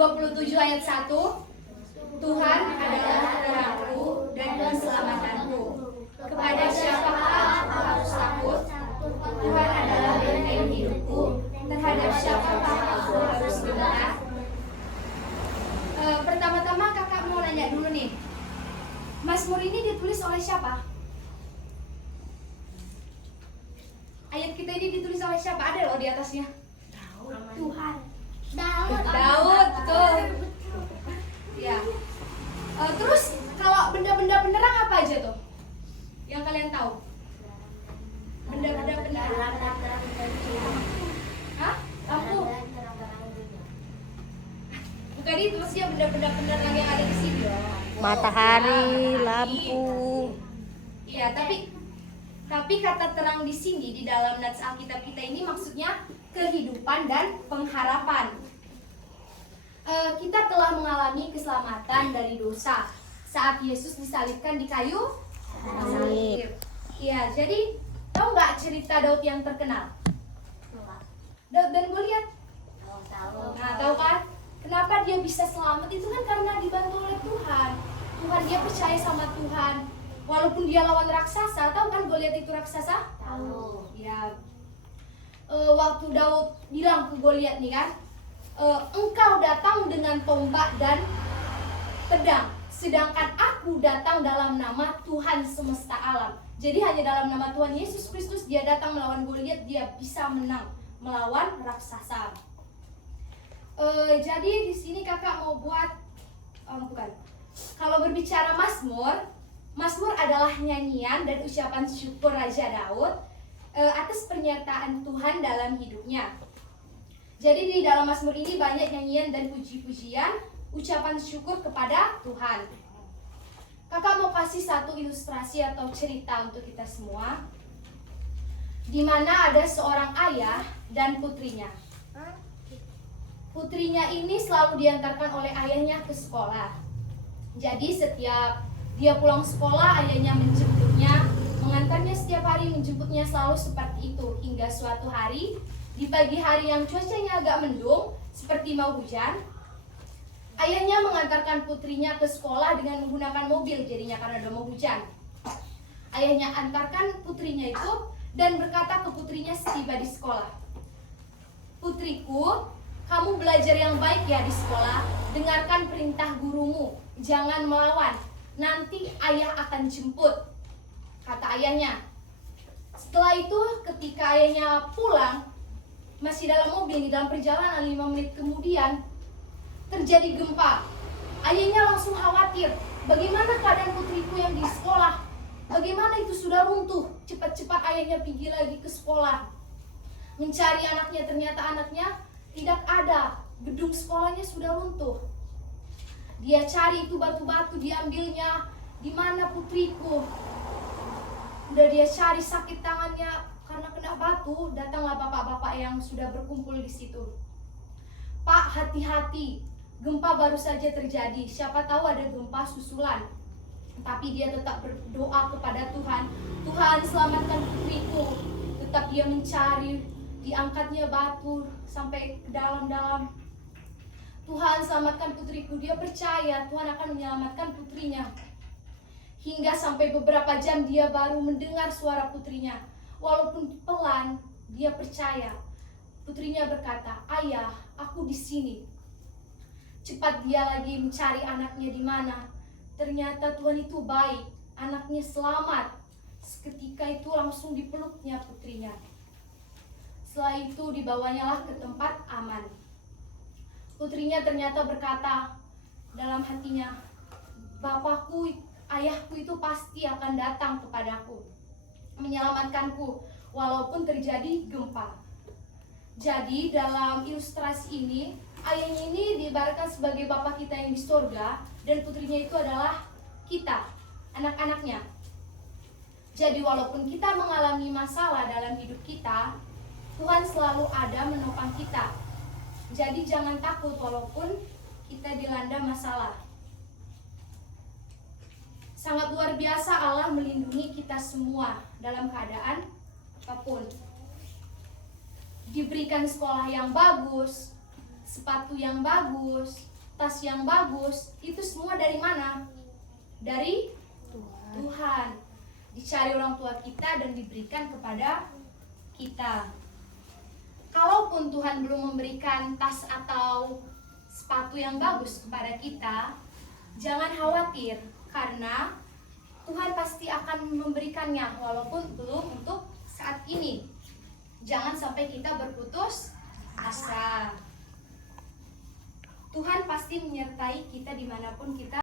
27 ayat 1. Tuhan adalah terangku dan keselamatanku. Kepada siapakah aku harus takut? Tuhan adalah benteng hidupku. Terhadap siapakah aku harus gentar? Pertama-tama kakak mau nanya dulu nih. Mazmur ini ditulis oleh siapa? Ayat kita ini ditulis oleh siapa? Ada loh di atasnya. Tuhan. Daud, betul. Ya. Terus kalau benda-benda penerang apa aja tuh? Yang kalian tahu? Benda-benda penerang. Hah? Lampu. Bukan itu, maksudnya benda-benda penerang yang ada di sini. Matahari, lampu. Iya, tapi kata terang di sini di dalam nats Alkitab kita ini maksudnya kehidupan dan pengharapan. Kita telah mengalami keselamatan dari dosa saat Yesus disalibkan di kayu salib. Iya, jadi tahu nggak cerita Daud yang terkenal? Daud dan Goliat. Nah, tahu kan? Kenapa dia bisa selamat? Itu kan karena dibantu oleh Tuhan. Dia percaya sama Tuhan. Walaupun dia lawan raksasa, tahu kan Goliat itu raksasa? Tahu. Ya. Waktu Daud bilang ke Goliat nih kan, engkau datang dengan tombak dan pedang, sedangkan aku datang dalam nama Tuhan semesta alam. Jadi hanya dalam nama Tuhan Yesus Kristus dia datang melawan Goliat, dia bisa menang melawan raksasa. Jadi di sini kakak mau buat bukan. Kalau berbicara Mazmur adalah nyanyian dan ucapan syukur Raja Daud atas penyertaan Tuhan dalam hidupnya. Jadi di dalam Mazmur ini banyak nyanyian dan puji-pujian, ucapan syukur kepada Tuhan. Kakak mau kasih satu ilustrasi atau cerita untuk kita semua, di mana ada seorang ayah dan putrinya. Putrinya ini selalu diantarkan oleh ayahnya ke sekolah. Jadi setiap dia pulang sekolah, ayahnya menjemputnya, mengantarnya setiap hari, menjemputnya selalu seperti itu. Hingga suatu hari, di pagi hari yang cuacanya agak mendung, seperti mau hujan, ayahnya mengantarkan putrinya ke sekolah dengan menggunakan mobil, jadinya karena udah mau hujan. Ayahnya antarkan putrinya itu dan berkata ke putrinya setiba di sekolah, "Putriku, kamu belajar yang baik ya di sekolah, dengarkan perintah gurumu, jangan melawan. Nanti ayah akan jemput," kata ayahnya. Setelah itu ketika ayahnya pulang, masih dalam mobil, di dalam perjalanan 5 menit kemudian terjadi gempa. Ayahnya langsung khawatir, bagaimana keadaan putriku yang di sekolah? Bagaimana itu sudah runtuh? Cepat-cepat ayahnya pergi lagi ke sekolah, mencari anaknya. Ternyata anaknya tidak ada, gedung sekolahnya sudah runtuh. Dia cari itu batu-batu, diambilnya. Di mana putriku? Udah dia cari, sakit tangannya karena kena batu. Datanglah bapak-bapak yang sudah berkumpul di situ. "Pak, hati-hati, gempa baru saja terjadi. Siapa tahu ada gempa susulan." Tapi dia tetap berdoa kepada Tuhan. "Tuhan, selamatkan putriku." Tetap dia mencari, diangkatnya batu sampai ke dalam-dalam. "Tuhan, selamatkan putriku." Dia percaya Tuhan akan menyelamatkan putrinya. Hingga sampai beberapa jam dia baru mendengar suara putrinya. Walaupun pelan, dia percaya. Putrinya berkata, "Ayah, aku di sini." Cepat dia lagi mencari anaknya di mana. Ternyata Tuhan itu baik, anaknya selamat. Seketika itu langsung dipeluknya putrinya. Setelah itu dibawanyalah ke tempat aman. Putrinya ternyata berkata dalam hatinya, "Bapakku, ayahku itu pasti akan datang kepadaku, menyelamatkanku walaupun terjadi gempa." Jadi dalam ilustrasi ini, ayahnya ini diibaratkan sebagai bapak kita yang di surga, dan putrinya itu adalah kita, anak-anaknya. Jadi walaupun kita mengalami masalah dalam hidup kita, Tuhan selalu ada menopang kita. Jadi jangan takut walaupun kita dilanda masalah. Sangat luar biasa Allah melindungi kita semua dalam keadaan apapun. Diberikan sekolah yang bagus, sepatu yang bagus, tas yang bagus, itu semua dari mana? Dari Tuhan. Dicari orang tua kita dan diberikan kepada kita. Kalaupun Tuhan belum memberikan tas atau sepatu yang bagus kepada kita, jangan khawatir, karena Tuhan pasti akan memberikannya walaupun belum untuk saat ini. Jangan sampai kita berputus asa. Tuhan pasti menyertai kita dimanapun kita